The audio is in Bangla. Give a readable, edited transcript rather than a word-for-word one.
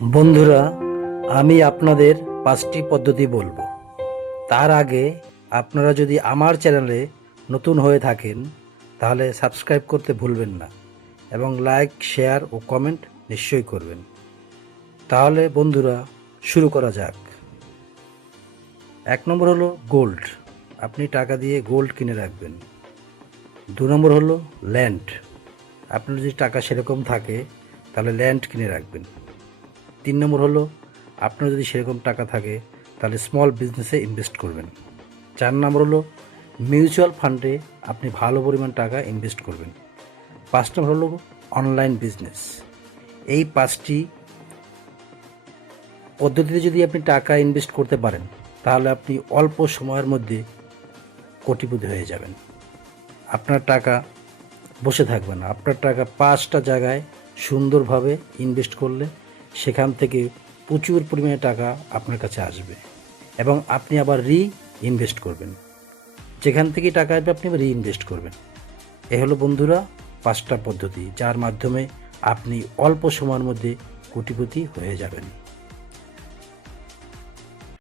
বন্ধুরা, আমি আপনাদের 5টি পদ্ধতি বলবো। তার আগে আপনারা যদি আমার চ্যানেলে নতুন হয়ে থাকেন তাহলে সাবস্ক্রাইব করতে ভুলবেন না এবং লাইক, শেয়ার ও কমেন্ট নিশ্চয়ই করবেন। তাহলে বন্ধুরা, শুরু করা যাক। 1 নম্বর হলো গোল্ড। আপনি টাকা দিয়ে গোল্ড কিনে রাখবেন। 2 নম্বর হলো ল্যান্ড। আপনার যদি টাকা সেরকম থাকে তাহলে ল্যান্ড কিনে রাখবেন। 3 নম্বর হলো আপনার যদি সেরকম টাকা থাকে তাহলে স্মল বিজনেসে ইনভেস্ট করবেন। 4 নম্বর হলো মিউচুয়াল ফান্ডে আপনি ভালো পরিমাণ টাকা ইনভেস্ট করবেন। 5 নম্বর হলো অনলাইন বিজনেস। এই 5টি পদ্ধতিতে যদি আপনি টাকা ইনভেস্ট করতে পারেন তাহলে আপনি অল্প সময়ের মধ্যে কোটিপতি হয়ে যাবেন। আপনার টাকা বসে থাকবে না। আপনার টাকা 5টা জায়গায় সুন্দরভাবে ইনভেস্ট করলে সেখান থেকে প্রচুর পরিমাণে টাকা আপনার কাছে আসবে এবং আপনি আবার ইনভেস্ট করবেন। যেখান থেকে টাকা আসবে আপনি ইনভেস্ট করবেন। এ হলো বন্ধুরা 5টা পদ্ধতি, যার মাধ্যমে আপনি অল্প সময়ের মধ্যে কোটিপতি হয়ে যাবেন।